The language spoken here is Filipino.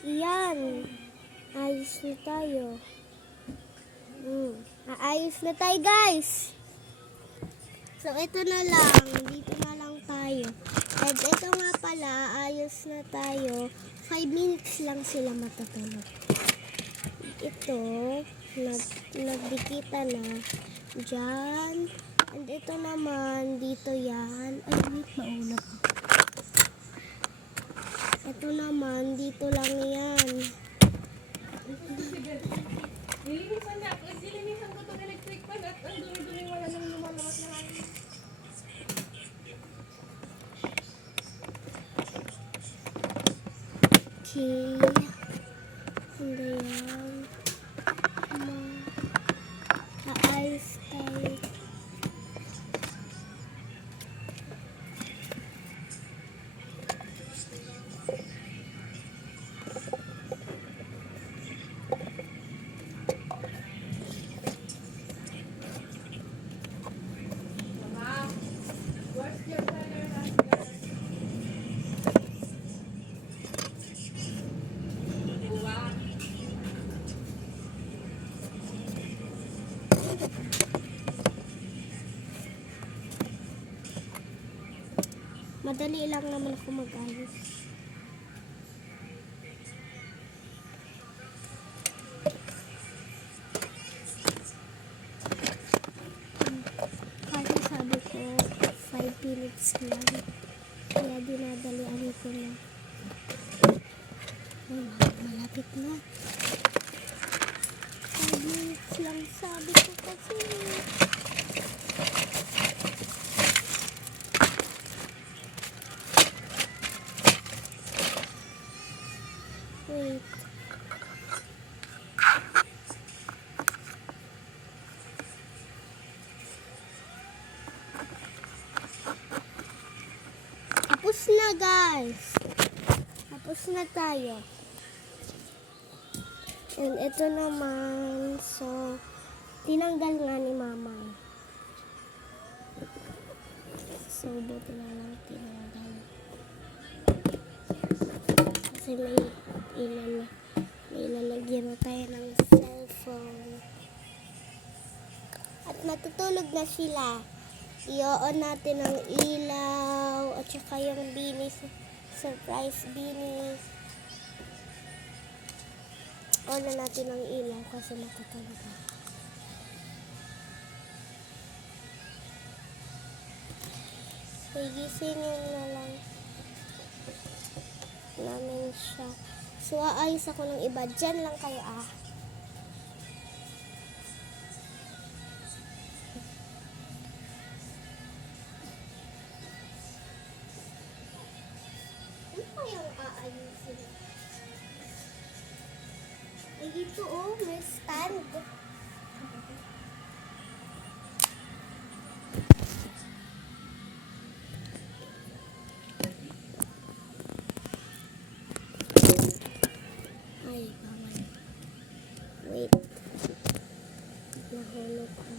Iyan. Ayos na tayo. Ayos na tayo, guys. So, ito na lang. Dito na lang tayo. At ito nga pala, ayos na tayo. 5 minutes lang sila matatulog. Ito, nagdikita na. Diyan. And ito naman, dito yan. Ay, wait, maulap. Ito naman, dito lang yan. Nilinisan niya. Nilinisan ko itong electric fan at ang dumi-dumi wala nang lumalabas na hangin. Okay. Hindi yan. Aayos tayo. Where's your fire? Madali lang naman ako mag-ayos. Kasi sabi ko, 5 minutes lang. Kaya dinadalian ko na. Ay, malapit na. 5 minutes lang sabi ko kasi. Wait. Tapos na, guys. Tapos na tayo. And ito naman, so, tinanggal nga ni mama. So, buti na lang tinanggal. Kasi may ilalagyan na tayo ng cellphone. At matutulog na sila. I-on natin ang ilaw at saka yung binis, surprise binis. On na natin ang ilaw kasi matutulog na. Igisingin na lang namin siya. So, aayos ako ng iba. Diyan lang kayo Ano kayang aayusin? Ay, dito may stand. Ay, bawal. Wait. Nahulog.